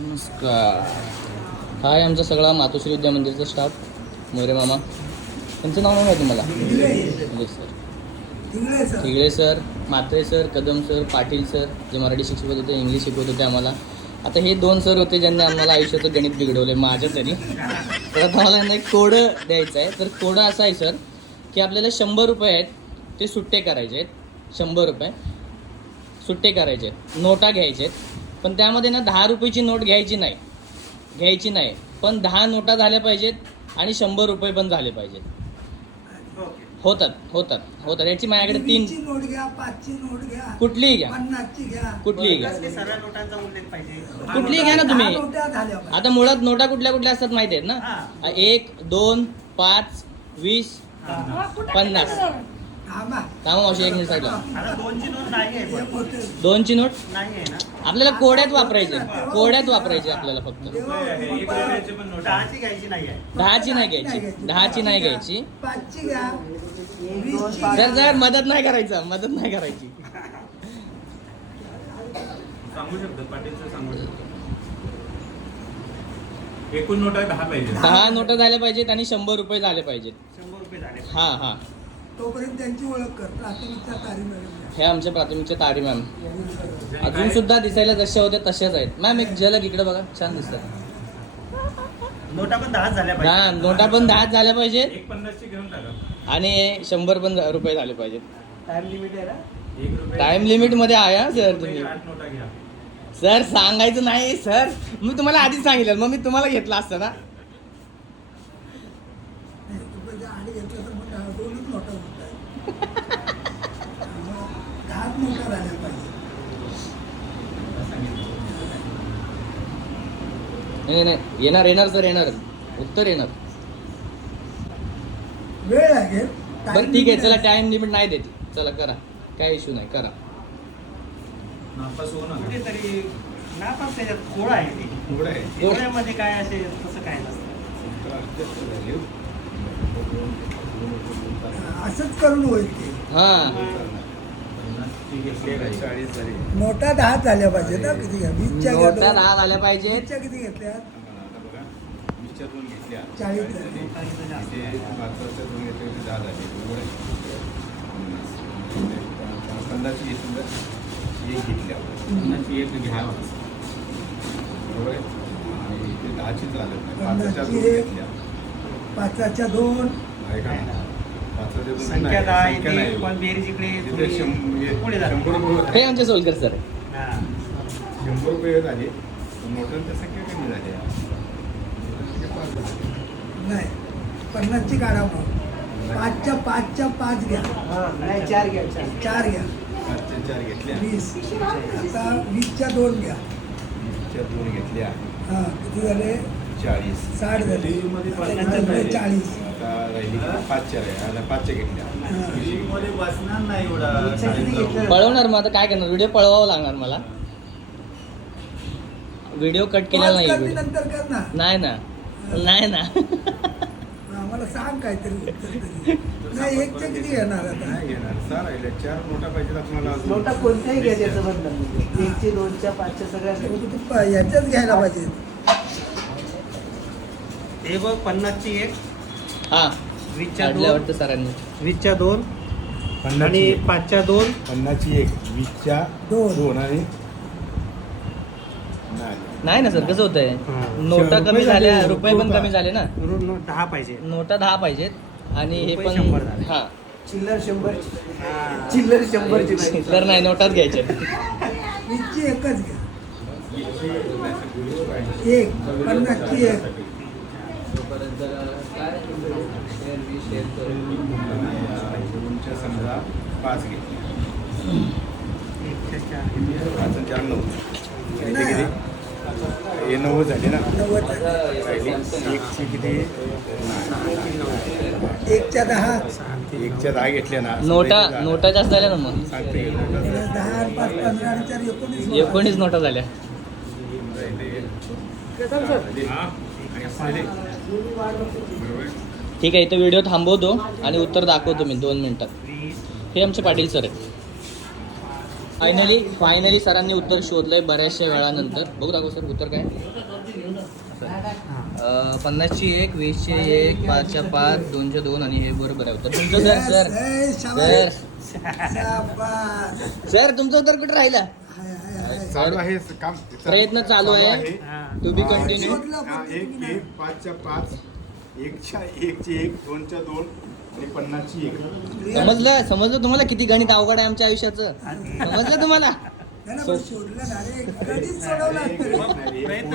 नमस्कार. हाय आमचा सगळा मातोश्री विद्या मंदिरचा स्टाफ मोरे मामा. त्यांचं नाव नाही मला English sir. Higale sir Mhatre sir Kadam sir Patil sir जे मराठी शिक्षक होते इंग्लिश शिकवत होते आम्हाला. आता हे दोन सर होते ज्यांनी आम्हाला आयुष्याचं गणित बिघडवले माझ्या तरी. तर आता मला यांना एक कोडं द्यायचं आहे. तर कोडं असं आहे सर की आपल्याला शंभर रुपये आहेत ते सुट्टे करायचे आहेत. शंभर रुपये सुट्टे करायचे आहेत. नोटा घ्यायचे आहेत. पण त्यामध्ये ना दहा रुपयाची नोट घ्यायची नाही. घ्यायची नाही. पण दहा नोटा झाल्या पाहिजेत आणि शंभर रुपये पण झाले पाहिजेत. ओके. होतात होतात होतात. याची माझ्याकडे तीन नोट घ्या पाचची नोट घ्या कुठलीही घ्या. पन्नासची घ्या. कुठलीही घ्या. कसली सर्व नोटांचा उल्लेख पाहिजे? कुठलीही घ्या ना तुम्ही. आता मुळात नोटा कुठल्या कुठल्या असतात माहिती आहेत ना. एक दोन पाच वीस. पन्नास. थांबा. मावशी एक मिनिट साईडला. आता दोनची नोट नाही आहे हे पण. पोते. दोनची नोट? नाही आहे ना. आपल्याला कोड्यात वापरायचे कोड्यात वापरायचे आपल्याला फक्त. दहाची घ्यायची नाही आहे. दहाची नाही घ्यायची. दहाची नाही घ्यायची. पाचची घ्या. वीसची जर घ्या. जर मदत नाही करायचं मदत नाही करायची. सांगू शकतो पाटील सर सांगू शकतो. एकूण नोटा दहा पाहिजे. दहा नोटा झाल्या पाहिजेत आणि शंभर रुपये झाले पाहिजेत. शंभर रुपये झाले हा हा. तोपर्यंत त्यांची ओळख कर प्राथमिकच्या तारी हे आमच्या प्राथमिकचे तारी मॅम. अजून सुद्धा दिसायला जसे होते तसेच आहेत. मॅम एक झलक इकडे बघा छान दिसतात. नोटा पण दहाच झाल्या हा पाहिजे नोटा पण दहाच झाल्या पाहिजेत. एक पन्नासची घेऊन टाका. आणि शंभर पण रुपये झाले पाहिजेत. टाइम लिमिट आहे ना? एक रुपये. टाइम लिमिटमध्ये आहे हा सर तुम्ही. आठ नोटा घ्या. सर सांगायचं नाही सर. मी तुम्हाला आधीच सांगितलं मग मी तुम्हाला घेतलं असतं ना आणि घेतलं तर मग दहा- दोनच नोटा होत आहेत. मग झाल्या पाहिजे. नाही नाही येणार येणार सर येणार. उत्तर येणार. वेळ लागेल. बरं ठीक आहे. चला टाइम लिमिट नाही देते. चला करा. काय इश्यू नाही करा. नापास होऊ नका. कुठेतरी नापास त्याच्यात खोड आहे ती. एवढं आहे. खोड्यामध्ये काय असेल तसं काय नसतं. असंच करून होईल ते. हा पन्नासची घेतली आहे चाळीस झाली नोटा दहा झाल्या पाहिजे ना किती घ्या? वीसच्या घ्या नोटा. दहा झाल्या वीसच्या किती घेतल्या? आता बघा वीसच्या दोन घेतल्या. चाळीस इथे पाचच्या दोन संख्या दहा संख्या येते नाही. पण बेरीज इकडे इथे थोडी शं- हे पुढे जाते. शंभर रुपये हे आमचे सोलकर सर हा. शंभर रुपये झाले. नोटांच्या संख्या कमी झाल्या. नाही पन्नासची काढा मग. पाचच्या पाचच्या पाच घ्या. नाही चार घ्या चार. चार घ्या. पाचच्या चार घेतल्या. वीस. आता वीसच्या दोन घ्या. वीसच्या दोन घेतल्या. हा किती झाले? चाळीस. साठ झाले. आता इकडे चाळीस. राहिली घेतल्या हा. बसणार नाही पळवणार मग आता काय करणार? व्हिडिओ पळवावं लागणार मला. व्हिडिओ कट केलेला पाच नाही नाही ना. नाही ना. आम्हाला सांग काहीतरी. नाही किती घेणार आता. चार नोटा पाहिजे आपल्याला. नोटा कोणत्याही घ्या त्याचं बदल नाही. एकचे दोनच्या पाचच्या सगळ्या याच्याच घ्यायला पाहिजे. हे बघ पन्नासची एक. हा. वीसच्या दोन वाटतं सरांनी वीसच्या दोन आणि. पाचच्या दोन पन्नासची एक वीसच्या दोन. दोन आणि नाही. नाही ना सर कसं होतंय हा. नोटा रुपये कमी झाल्या झाले, रुपये पण रुपये. कमी झाले ना रो- नो- दहा पाहिजे नोटा दहा पाहिजेत आणि हे रुपये पण शंभर झाले. हा चिल्लर शंभर हा. चिल्लर शंभरची नाही तर नाही नोटाच घ्यायचे वीसची एकच घ्या एक पन्नासची एक दोनच्या समजा पाच घेतल्या एकच्या चार घेतल्या. पाच आणि चार नऊ. किती किती? हे नव्वद झाले ना? एकची किती? एकच्या दहा. एकच्या दहा घेतल्या ना. नोटा नोटा जास्त झाल्या ना मग? सांगते दहा आणि पाच आणि एकोणीस एकोणीस नोटा झाल्या. ठीक आहे इथं व्हिडिओ थांबवतो आणि उत्तर दाखवतो मी दोन मिनिटात. हे आमचे पाटील सर आहेत. फायनली फायनली सरांनी उत्तर शोधलंय बऱ्याचशा वेळानंतर. बघू दाखव सर उत्तर काय? पन्नासची एक वीसचे एक पाचच्या पाच दोनशे दोन आणि हे बरोबर आहे उत्तर. तुमचं सर सर सर. सर तुमचं उत्तर कुठं राहिलं. चालू आहे काम प्रयत्न चालू आहे. हा. टू बी कंटिन्यू शोधलं. एक पाचच्या पाच. एकच्या एकची एक दोनच्या दोन आणि पन्नासची एक. समजलं? समजलं तुम्हाला किती गणित अवघड आहे आमच्या आयुष्याचं? समजलं तुम्हाला. प्रयत्न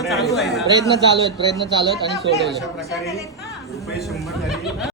चालू प्रयत्न आहेत प्रयत्न चालू आहेत आणि सोडवले. अशा प्रकारे रुपये शंभर झाले.